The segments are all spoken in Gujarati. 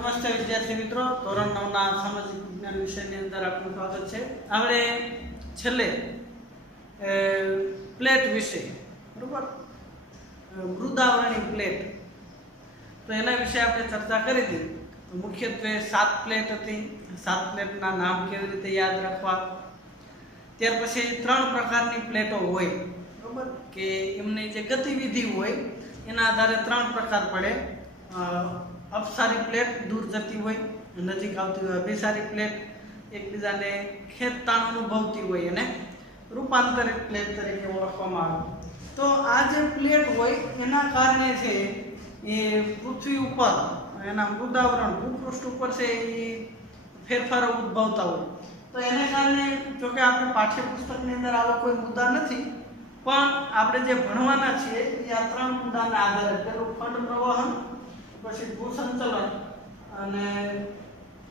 નમસ્તે વિદ્યાર્થી મિત્રો, ધોરણ 9 ના સામાજિક વિજ્ઞાન વિષયની અંદર આપનું સ્વાગત છે। આપણે છેલ્લે પ્લેટ વિશે બરોબર મૃદાવરણી પ્લેટ તો એના વિશે આપણે ચર્ચા કરી હતી। મુખ્યત્વે 7 પ્લેટ હતી। 7 પ્લેટના નામ કેવી રીતે યાદ રાખવા, ત્યાર પછી 3 પ્રકારની પ્લેટો હોય બરોબર કે એમની જે ગતિવિધિ હોય એના આધારે 3 પ્રકાર પડે। अपसारी प्लेट दूर जती हुई नजीक आवती हुई अभिसारी प्लेट एकबीजाने खेंचताण अनुभवती हुई अने रूपांतरित प्लेट तरीके ओळखवामां आवे। तो आ जे प्लेट होय एना कारणे छे ए पृथ्वी उपर एना मृदावरण भूपृष्ठ उपर छे ए फेरफार उद्भवता होय। तो एने कारणे जो के आपणे पाठ्यपुस्तकनी अंदर आवा कोई मुद्दा नथी, पण आपणे जे भणवाना छे ए आ 3 मुद्दाना आधारे पेલું खंड प्रवाहन, પછી ભૂસંચલન અને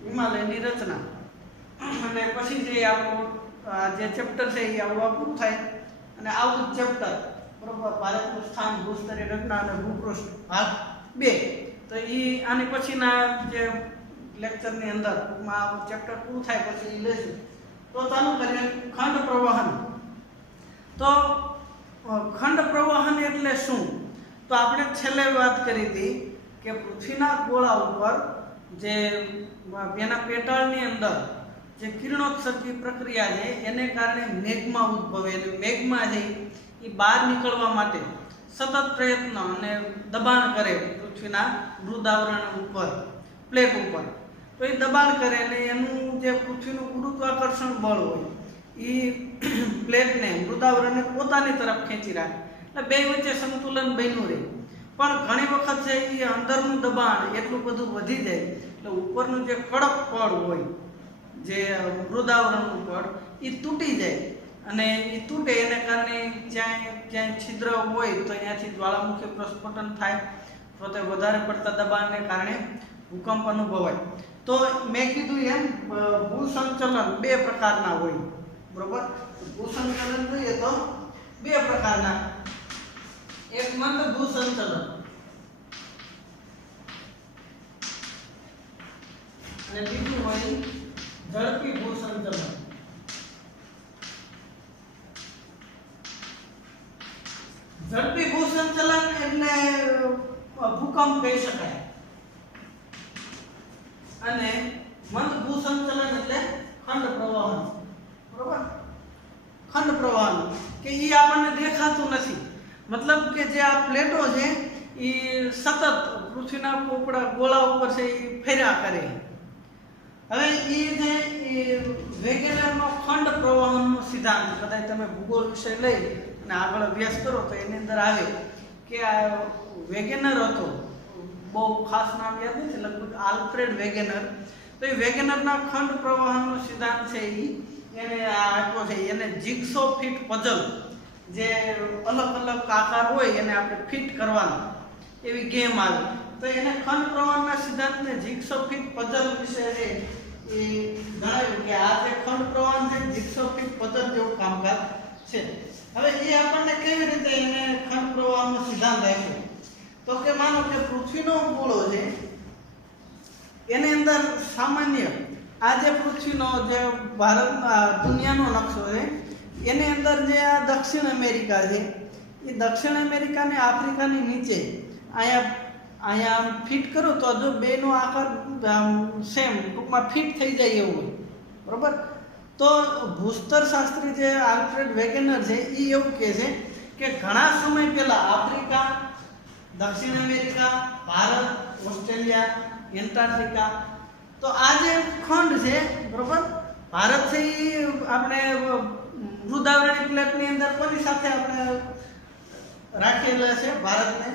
હિમાલયની રચના અને પછી જે આપણું જે ચેપ્ટર છે એ આવવા પૂરું થાય અને આવું ચેપ્ટર બરોબર ભારતનું સ્થાન ભૂસ્તરીય રચના અને ભૂપૃષ્ઠ ભાગ 2 તો એ આની પછીના જે લેક્ચરની અંદર ટૂંકમાં આ ચેપ્ટર પૂરું થાય પછી એ લેશું। તો ચાલુ કરીએ ખંડ પ્રવાહન। તો ખંડ પ્રવાહન એટલે શું? તો આપણે છેલ્લે વાત કરી હતી કે પૃથ્વીના ગોળા ઉપર જે એના પેટાળની અંદર જે કિરણોત્સર્ગી પ્રક્રિયા છે એને કારણે મેગ્મા ઉદ્ભવે અને મેગ્મા છે એ બહાર નીકળવા માટે સતત પ્રયત્ન અને દબાણ કરે પૃથ્વીના મૃદાવરણ ઉપર પ્લેટ ઉપર। તો એ દબાણ કરે અને એનું જે પૃથ્વીનું ગુરુત્વાકર્ષણ બળ હોય એ પ્લેટને મૃદાવરણને પોતાની તરફ ખેંચી રાખે એટલે બે વચ્ચે સંતુલન બન્યું રહે। પણ ઘણી વખત છે એ અંદરનું દબાણ એટલું બધું વધી જાય એટલે ઉપરનું જે કડક પડ હોય જે મૃદાવરણનું પડ એ તૂટી જાય અને એ તૂટે એને કારણે જ્યાં છિદ્ર હોય તો અહીંયાથી જ્વાળામુખી પ્રસ્ફોટન થાય તો તે વધારે પડતા દબાણને કારણે ભૂકંપ અનુભવાય। તો મેં કીધું એમ ભૂસંચલન 2 પ્રકારના હોય બરોબર। ભૂસંચલન જોઈએ તો 2 પ્રકારના, एक मंद भूसंचलन અને બીજું હોય ઝડપી ભૂસંચલન। ઝડપી ભૂસંચલન એટલે ભૂકંપ કહી શકાય અને મંદ ભૂસંચલન એટલે ખંડ પ્રવાહન બરોબર। ખંડ પ્રવાહન કે ઈ આપણને દેખાતું નથી, मतलब કે જે આ પ્લેટો છે એ સતત પૃથ્વીના પોપડા ગોળા ઉપર છે એ ફેર્યા કરે। હવે એ જે વેગેનરનો ખંડ પ્રવાહનનો સિદ્ધાંત કદાચ તમે ભૂગોળ વિષય લઈ અને આગળ અભ્યાસ કરો તો એની અંદર આવે કે આ વેગેનર હતો, બહુ ખાસ નામ યાદ નથી, લગભગ આલ્ફ્રેડ વેગેનર। તો એ વેગેનરના ખંડ પ્રવાહનનો સિદ્ધાંત છે એને આપ્યો છે। એને જિગ્સો ફિટ પઝલ જે અલગ અલગ આકાર હોય એને આપણે ફિટ કરવાનો એવી ગેમ આવે તો એને ખંડ પ્રવાહનના સિદ્ધાંતને જિગ્સો ફિટ પઝલ વિશે છે એ જણાવ્યું કે આ જે ખંડ પ્રવાહન છે જિગ્સો ફિટ પઝલ જેવું કામકાજ છે। હવે એ આપણને કેવી રીતે એને ખંડ પ્રવાહનનો સિદ્ધાંત આપ્યો તો કે માનો કે પૃથ્વીનો ગોળો છે એની અંદર સામાન્ય આ જે પૃથ્વીનો જે ભારતના દુનિયાનો નકશો છે એની અંદર જે આ દક્ષિણ અમેરિકા છે એ દક્ષિણ અમેરિકા ને આફ્રિકાની નીચે અહીંયા ફિટ કરો તો જો બેનો આકાર સેમ ટૂંકમાં ફિટ થઈ જાય એવું હોય બરોબર। તો ભૂસ્તર શાસ્ત્રી જે આલ્ફ્રેડ વેગેનર છે એ એવું કહે છે કે ઘણા સમય પહેલા આફ્રિકા, દક્ષિણ અમેરિકા, ભારત, ઓસ્ટ્રેલિયા, એન્ટાર્કટિકા તો આ જે ખંડ છે બરોબર, ભારત છે એ આપણે મૃદાવરણી પ્લેટની અંદર કોની સાથે આપણે રાખેલા છે ભારતને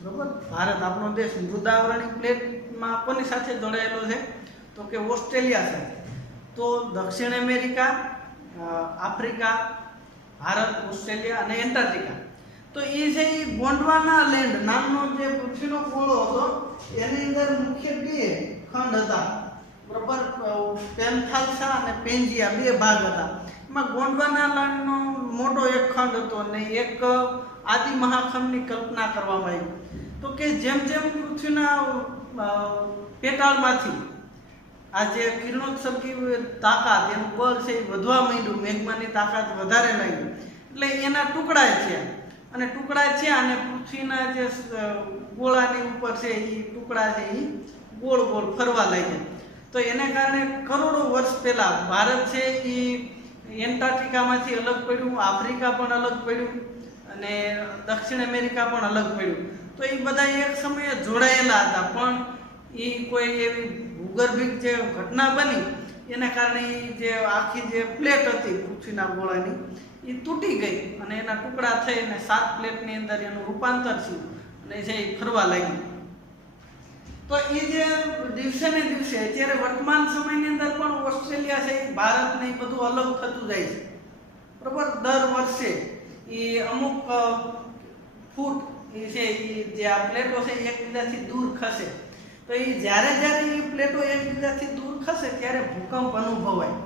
બરોબર। ભારત આપણો દેશ મૃદાવરણી પ્લેટમાં કોની સાથે જોડાયેલો છે તો કે ઓસ્ટ્રેલિયા સાથે। તો દક્ષિણ અમેરિકા, આફ્રિકા, ભારત, ઓસ્ટ્રેલિયા અને એન્ટાર્કટિકા તો એ છે એ ગોંડવાના લેન્ડ નામનો જે પૃથ્વીનો ગોળો હતો એની અંદર મુખ્ય 2 ખંડ હતા બરોબર। પેન્થાલ્સા અને પેન્જિયા 2 ભાગ હતા। એમાં ગોંડવાના લેન્ડનો મોટો એક ખંડ હતો અને એક આદિ મહાખંડની કલ્પના કરવામાં આવી। તો કે જેમ જેમ પૃથ્વીના પેટાળમાંથી આ જે કિરણોત્સર્ગી તાકાત એનું બળ છે એ વધવા માંડ્યું, મેઘમાની તાકાત વધારે લાગી એટલે એના ટુકડા છે અને ટુકડા છે અને પૃથ્વીના જે ગોળાની ઉપર છે એ ટુકડા છે એ ગોળ ગોળ ફરવા લાગ્યા. તો એને કારણે કરોડો વર્ષ પહેલા ભારત છે એ એન્ટાર્કટિકામાંથી અલગ પડ્યું, આફ્રિકા પણ અલગ પડ્યું અને દક્ષિણ અમેરિકા પણ અલગ પડ્યું. તો એ બધા એક સમયે જોડાયેલા હતા, પણ એ કોઈ એવી ભૂગર્ભિક જે ઘટના બની એના કારણે જે આખી જે પ્લેટ હતી પૃથ્વીના ગોળાની એ તૂટી ગઈ અને એના ટુકડા થઈને 7 પ્લેટની અંદર એનું રૂપાંતર થયું અને છે એ ફરવા લાગ્યું. તો એ જે દિવસે ને દિવસે અત્યારે વર્તમાન સમયની અંદર પણ ઓસ્ટ્રેલિયા છે ભારત ને બધું અલગ થતું જાય છે, બરોબર. દર વર્ષે એ અમુક ફૂટ એ છે એ જે આ પ્લેટો છે એકબીજાથી દૂર ખસે. તો એ જ્યારે એ પ્લેટો એકબીજાથી દૂર ખસે ત્યારે ભૂકંપ અનુભવાય.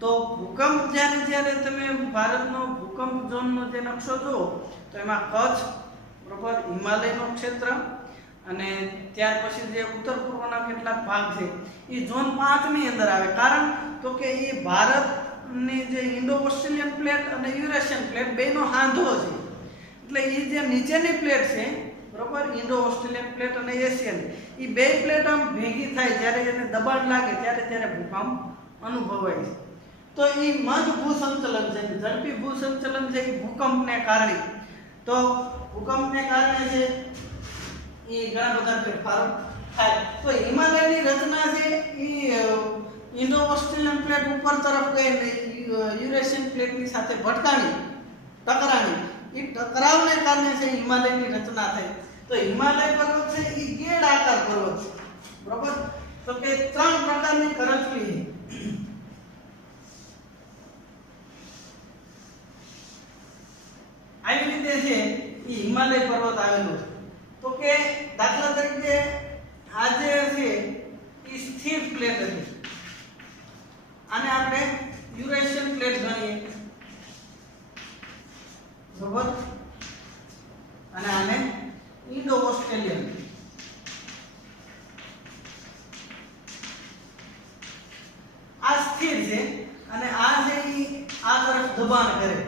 તો ભૂકંપ જ્યારે તમે ભારતનો ભૂકંપ ઝોનનો જે નકશો જુઓ તો એમાં કચ્છ, બરોબર, હિમાલયનો ક્ષેત્ર અને ત્યાર પછી જે ઉત્તર પૂર્વના કેટલાક ભાગ છે એ ઝોન 5 ની અંદર આવે. કારણ તો કે એ ભારતની જે ઇન્ડો ઓસ્ટ્રેલિયન પ્લેટ અને યુરેશિયન પ્લેટ બેનો હાંધો છે. એટલે એ જે નીચેની પ્લેટ છે, બરોબર, ઇન્ડો ઓસ્ટ્રેલિયન પ્લેટ અને એશિયન, એ બે પ્લેટ આમ ભેગી થાય જ્યારે એને દબાણ લાગે ત્યારે ભૂકંપ અનુભવાય છે. તો એ મંદ ભૂસંચલન છે, ઝડપી ભૂસંચલન છે એ ભૂકંપને કારણે. તો ભૂકંપને કારણે છે એ ઘણા બધા ફેરફારો થાય. તો હિમાલયની રચના છે એ ઇન્ડો ઓસ્ટ્રેલિયન પ્લેટ ઉપર તરફ ગઈ ને યુરેશિયન પ્લેટની સાથે ટકરાણી. એ ટકરાવને કારણે છે હિમાલયની રચના થઈ. તો હિમાલય પર્વત છે એ ગેડ આકાર પર્વત છે, બરોબર. તો કે 3 પ્રકારની કરચલી આવી રીતે છે એ હિમાલય પર્વત આવેલો છે. તો કે દાખલા તરીકે આ જે છે એ સ્થિર પ્લેટ હતી, આને આપણે યુરેશિયન પ્લેટ ગણીએ, બરોબર, અને આને ઇન્ડો ઓસ્ટ્રેલિયન. આ સ્થિર છે અને આ છે આ તરફ દબાણ કરે.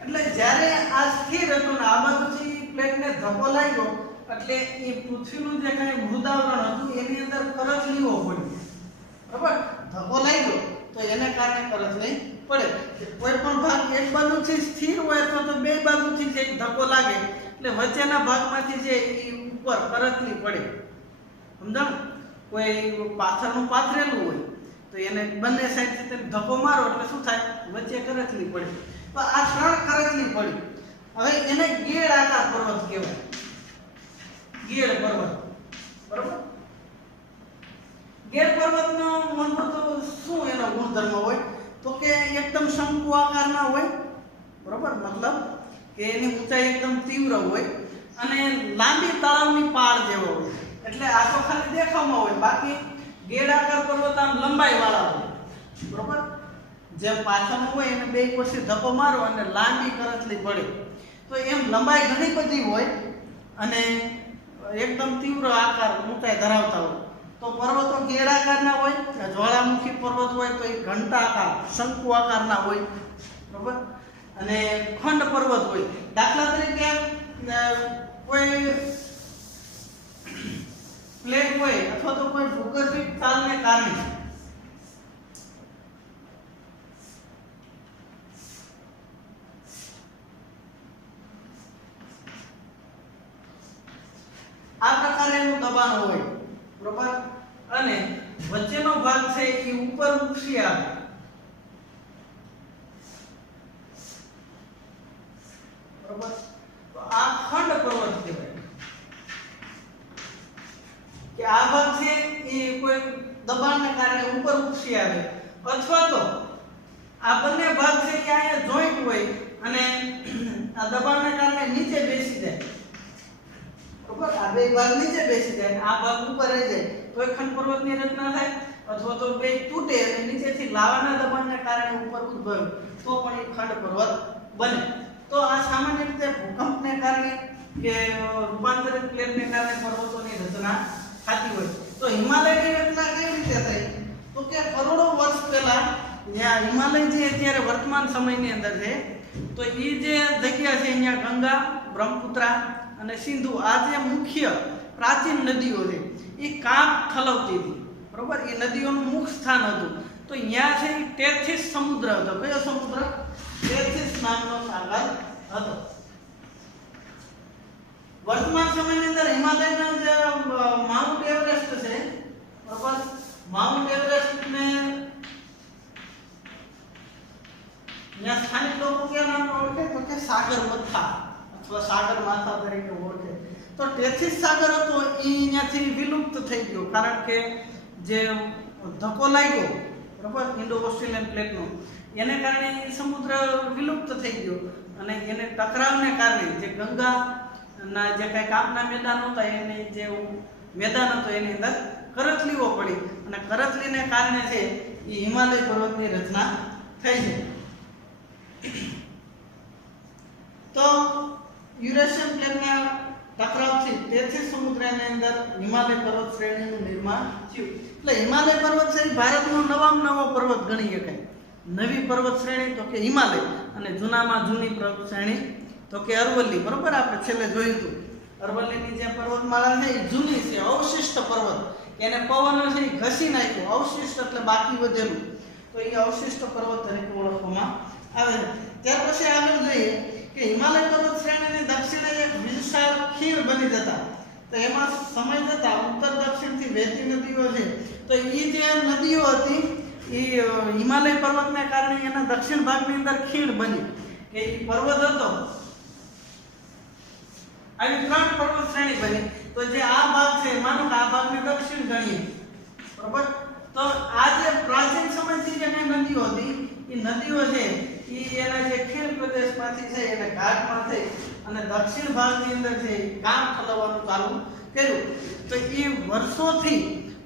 એટલે જ્યારે આ સ્થિર હતું ને આ બાજુથી પ્લેટને ધક્કો લાગ્યો એટલે એ પૃથ્વીનું જે કંઈ મૃદાવરણ હતું એની અંદર કરચલીઓ પડી, બરાબર. ધક્કો લાગ્યો તો એને કારણે કરચલી પડે. કોઈ પણ ભાગ એક બાજુથી સ્થિર હોય તો બે બાજુથી જે ધક્કો લાગે એટલે વચ્ચેના ભાગમાંથી જે ઉપર કરચલી પડે. સમજાણ? કોઈ પાથરનું પાથરેલું હોય તો એને બંને સાઈડથી તમે ધક્કો મારો એટલે શું થાય? વચ્ચે કરચલી પડે. તો આ 3 કરચલી પડી. હવે એને ગેડ આકાર પર્વત કહેવાય, ગેડ પર્વત, બરોબર. ગેડ પર્વતનો મૂળભૂત શું એનો ગુણધર્મ હોય તો કે એકદમ શંકુ આકારના હોય, બરોબર. મતલબ કે એની ઊંચાઈ એકદમ તીવ્ર હોય અને લાંબી તળાવની પાળ જેવો હોય. એટલે આ તો ખાલી દેખાવમાં હોય, બાકી ગેડ આકાર પર્વત આમ લંબાઈ વાળા હોય, બરોબર. જેમ પાછળનું હોય એને બે કોસી ધક્કો મારો અને લાંબી કરચલી પડે. તો એમ લંબાઈ ઘણી બધી હોય અને એકદમ તીવ્ર આકાર ઊંચાઈ ધરાવતા હોય. તો પર્વતો ગેડ આકારના હોય, જ્વાળામુખી પર્વત હોય તો એ ઘંટાકાર શંકુ આકારના હોય, બરોબર. અને ખંડ પર્વત હોય. દાખલા તરીકે કોઈ પ્લેટ હોય અથવા તો કોઈ ભૂગર્ભિક તાલને કારણે આ પ્રકારે એનું દબાણ હોય, બરોબર. અને વચ્ચેનો ભાગ છે એ ઉપર ઉઠી આવે, બરોબર. તો આ ખંડ પર્વત કહેવાય કે આ ભાગ છે એ કોઈ દબાણને કારણે ઉપર ઉઠી આવે અથવા તો આ બંને ભાગ છે કે અહીંયા જોઈન્ટ હોય અને આ દબાણને કારણે નીચે બેસી જાય, બરોબર. આ બે ભાગ નીચે બેસી જાય, આ ભાગ ઉપર રહી જાય તો એક ખંડ પર્વતની રચના થાય. અથવા તો બે તૂટે અને નીચેથી લાવાના દબાણને કારણે ઉપર ઉદ્ભવે તો પણ એક ખંડ પર્વત બને. તો આ સામાન્ય રીતે ભૂકંપને કારણે કે રૂપાંતરિત પ્લેટને કારણે પર્વતોની રચના થતી હોય. તો હિમાલયની રચના કેવી રીતે થઈ? તો કે કરોડો વર્ષ પહેલા ત્યાં હિમાલય જે અત્યારે વર્તમાન સમયની અંદર છે, તો એ જે જગ્યા છે અહીંયા ગંગા, બ્રહ્મપુત્રા અને સિંધુ આ જે મુખ્ય પ્રાચીન નદીઓ છે એ કાંપ ઠલવતી હતી. બરોબર, એ નદીઓનું મુખ્ય સ્થાન હતું. તો અહીંયા છે ટેથિસ સમુદ્ર હતો. કયો સમુદ્ર? ટેથિસ નામનો સાગર હતો. વર્તમાન સમયની અંદર હિમાલયના જે માઉન્ટ એવરેસ્ટ છે, બરોબર, માઉન્ટ એવરેસ્ટ ને ત્યાં સ્થાનિક લોકો કયા નામે ઓળખે? તો કે સાગર મથા અથવા સાગર માથા તરીકે ઓળખે. તો ટેથિસ સાગર હતો એ અહીંયાથી વિલુપ્ત થઈ ગયો, કારણ કે જે ધક્કો લાગ્યો, બરોબર, ઇન્ડો ઓસ્ટ્રેલિયન પ્લેટનો, એને કારણે એ સમુદ્ર વિલુપ્ત થઈ ગયો. અને એને ટકરાવને કારણે જે ગંગાના જે કંઈ કાપના મેદાન હતા એને જે મેદાન હતું એની અંદર કરચલીઓ પડી અને કરચલીને કારણે છે એ હિમાલય પર્વતની રચના થઈ છે. તો યુરેશિયન પ્લેટના ટકરાવથી ટેથિસ સમુદ્રની અંદર હિમાલય પર્વત શ્રેણીનું નિર્માણ થયું. એટલે હિમાલય પર્વત શ્રેણી ભારતનો નવામાં નવો પર્વત ગણી શકાય. નવી પર્વત શ્રેણી તો કે હિમાલય, અને જૂનામાં જૂની પર્વત શ્રેણી તો કે અરવલ્લી. બરોબર, આપણે છેલ્લે જોયું હતું અરવલ્લીની જે પર્વતમાળા છે એ જૂની છે, અવશિષ્ટ પર્વત. એને પવન છે એ ઘસી નાખ્યો. અવશિષ્ટ એટલે બાકી વધેલું, તો એ અવશિષ્ટ પર્વત તરીકે ઓળખવામાં આવે છે. ત્યાર પછી આગળ જોઈએ કે હિમાલય પર્વત શ્રેણીની દક્ષિણે એક વિશાળ ખીણ બની જતા, તો એમાં સમય જતા ઉત્તર દક્ષિણથી વહેતી નદીઓ છે, તો એ જે નદીઓ હતી એ હિમાલય પર્વતને કારણે એના દક્ષિણ ભાગની અંદર ખીણ બની કે એ પર્વત હતો. આવી 3 પર્વત શ્રેણી બની. તો જે આ ભાગ છે, માનો કે આ ભાગને દક્ષિણ ગણીએ, બરોબર, તો આ જે પ્રાચીન સમયથી જે નદીઓ હતી એ નદીઓ છે એ એના જે ખીણ પ્રદેશમાંથી છે એને ઘાટમાં થઈ અને દક્ષિણ ભાગની અંદર છે કાંપ ઠલવવાનું ચાલુ કર્યું. તો એ વર્ષોથી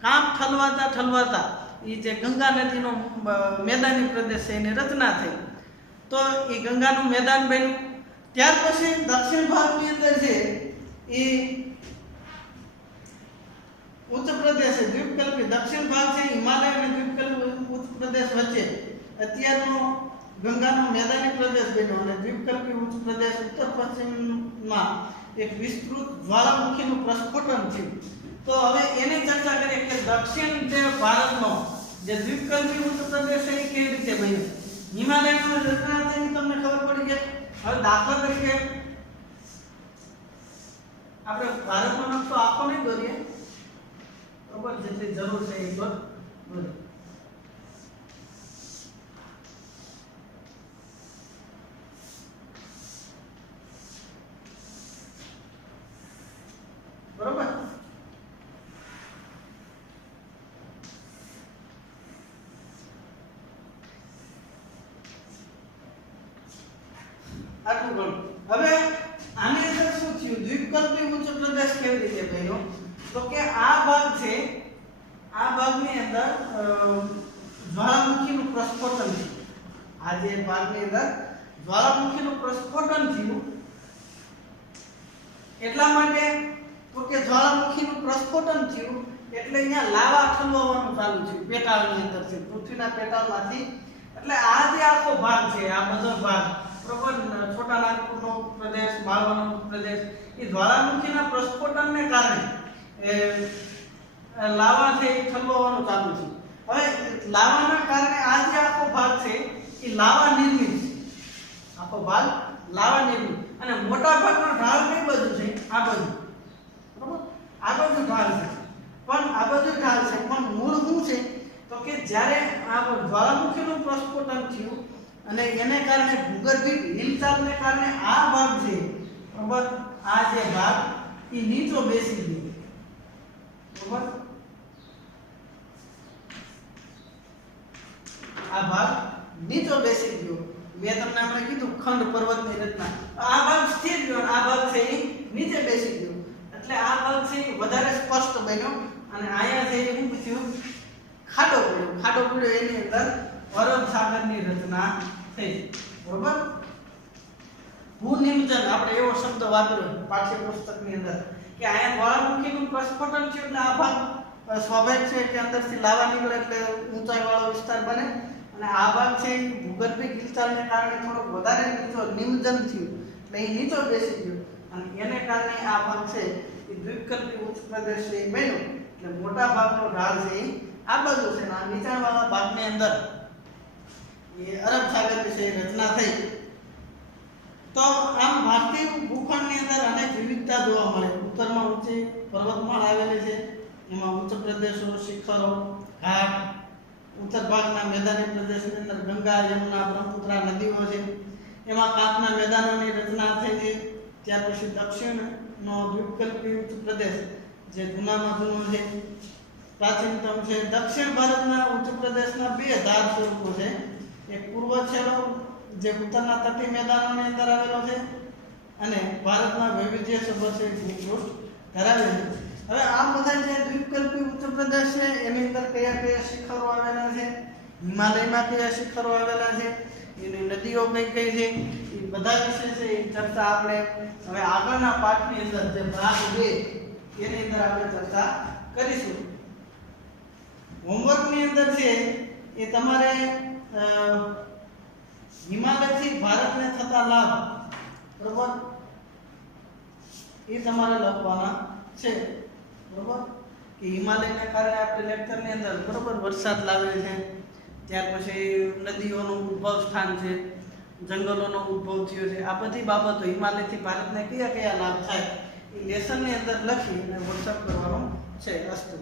કાંપ ઠલવાતા એ જે ગંગા નદીનો મેદાની પ્રદેશ છે એની રચના થઈ. તો એ ગંગાનું મેદાન બન્યું. ત્યાર પછી દક્ષિણ ભાગની અંદર છે એ ઉચ્ચ પ્રદેશ છે, દ્વીપકલ્પી દક્ષિણ ભાગ છે હિમાલય અને દ્વીપકલ્પી ઉચ્ચ પ્રદેશ વચ્ચે અત્યારનો ગંગાનો મેદાની પ્રદેશ બન્યો અને દ્વીપકલ્પી ઉચ્ચ પ્રદેશ ઉત્તર પશ્ચિમમાં એક વિસ્તૃત જ્વાળામુખીનું પ્રસ્ફોટન થયું. તો હવે એની ચર્ચા કરીએ કે દક્ષિણ જે ભારતનો જે દ્વીપકલ્પી ઉચ્ચ પ્રદેશ છે એ કેવી રીતે બન્યો. હિમાલયનો રચના થઈ તમને ખબર પડી ગઈ. હવે દાખલા તરીકે આપણે ભારતનો નકશો આખો નહીં દોરીએ, બરોબર, જેટલી જરૂર છે એ દોરીએ. બરોબર, આટલું ગણું. હવે આની અંદર શું થયું? દ્વીપકલ્પી ઉચ્ચ પ્રદેશ કેવી રીતે બન્યો? તો કે આ ભાગ છે, આ ભાગની અંદર જ્વાળામુખીનું પ્રસ્ફોટન થયું. આ જે ભાગની અંદર જ્વાળામુખીનું પ્રસ્ફોટન થયું એટલા માટે તો કે જ્વાળામુખીનું પ્રસ્ફોટન થયું એટલે અહીંયા લાવા ઠલવવાનું ચાલુ થયું પેટાળની અંદર છે, પૃથ્વીના પેટાળમાંથી. એટલે આ જે આખો ભાગ છે, આ બધો ભાગ, બરોબર, છોટા નાગપુરનો પ્રદેશ, માલવાનો પ્રદેશ, એ જ્વાળામુખીના પ્રસ્ફોટનને કારણે લાવા છે એ ઠલવવાનું ચાલુ થયું. હવે લાવાના કારણે આ જે આખો ભાગ છે એ લાવા નિર્મિત છે. આખો ભાગ લાવા નિર્મિત અને મોટા ભાગનો ઢાળ કઈ બાજુ છે? આ બાજુ, બરોબર, આ બાજુ ઢાળ છે. પણ આ બાજુ ઢાળ છે પણ મૂળ શું છે? તો કે જ્યારે આ જ્વાળામુખીનું પ્રસ્ફોટન થયું અને એને કારણે ભૂગર્ભિક હિલચાલને કારણે આ ભાગ છે, બરોબર, આ જે ભાગ એ નીચો બેસી ગયો, બરોબર, આ ભાગ નીચો બેસી ગયો. મેં તમને આપણે કીધું ખંડ પર્વતની રચના, આ ભાગ સ્થિર ગયો, આ ભાગ છે એ નીચે બેસી ગયો. એટલે આ ભાગ છે એ વધારે સ્પષ્ટ બન્યો અને આયા છે એ શું થયું? ખાડો પડ્યો. ખાડો પડ્યો એની અંદર અરબ સાગરની રચના થઈ, બરોબર. ભૂનિમજન આપણે એવો શબ્દ વાપર્યો પાઠ્યપુસ્તકની અંદર કે અહીંયા જ્વાળામુખીનું પ્રસ્ફોટન છે એટલે આ ભાગ સ્વાભાવિક છે કે અંદરથી લાવા નીકળે એટલે ઊંચાઈવાળો વિસ્તાર બને, અને આ ભાગ છે એ ભૂગર્ભિક હિલચાલને કારણે થોડોક વધારે નીચો નિમજન થયું એટલે એ નીચો બેસી ગયો, અને એને કારણે આ ભાગ છે એ દ્વીપકલ્પી ઉચ્ચ પ્રદેશ છે એ બન્યો. એટલે મોટા ભાગનો ઢાળ છે એ આ બાજુ છે, અને આ નીચાણવાળા ભાગની અંદર એ અરબ સાગરની છે એ રચના થઈ. તો આમ ભારતીય ભૂખંડની અંદર અનેક વિવિધતા જોવા મળે. ઉત્તરમાં ઊંચી પર્વતમાળા આવેલી છે, એમાં ઉચ્ચ પ્રદેશો, શિખરો, ઘાટ, ઉત્તર ભાગના મેદાની પ્રદેશની અંદર ગંગા, યમુના, બ્રહ્મપુત્રા નદીઓ છે, એમાં કાંપના મેદાનોની રચના થઈ છે. ત્યાર પછી દક્ષિણનો દ્વીપકલ્પી ઉચ્ચ પ્રદેશ જે જૂનામાં જૂનો છે, પ્રાચીનતમ છે. દક્ષિણ ભારતના ઉચ્ચ પ્રદેશના બે ધાર સ્વરૂપો છે. એક પૂર્વ છેડો જે ઉત્તરના તટીય મેદાનોની અંદર આવેલો છે, અને ભારતના વૈવિધ્યસભર છે ભૂપૃષ્ઠ ધરાવે છે. હવે આ બધા જે દ્વીપકલ્પી ઉચ્ચ પ્રદેશ છે એની અંદર કયા કયા શિખરો આવેલા છે, હિમાલયમાં કયા શિખરો આવેલા છે, એની નદીઓ કઈ કઈ છે, એ બધા વિશે છે એ ચર્ચા આપણે હવે આગળના પાઠની અંદર જે ભાગ 2 એની અંદર આપણે ચર્ચા કરીશું. હોમવર્કની અંદર છે એ તમારે હિમાલયથી ભારતને થતા લાભ, બરોબર, એ તમારે લખવાના છે. બરોબર, કે હિમાલયને કારણે આપણે લેક્ચરની અંદર બરોબર વરસાદ લાવે છે, ત્યાર પછી નદીઓનું ઉદ્ભવ સ્થાન છે, જંગલોનો ઉદ્ભવ થયો છે, આ બધી બાબતો હિમાલયથી ભારતને કયા કયા લાભ થાય એ લેસનની અંદર લખી અને વોટ્સઅપ કરવાનો છે. અસ્તુ.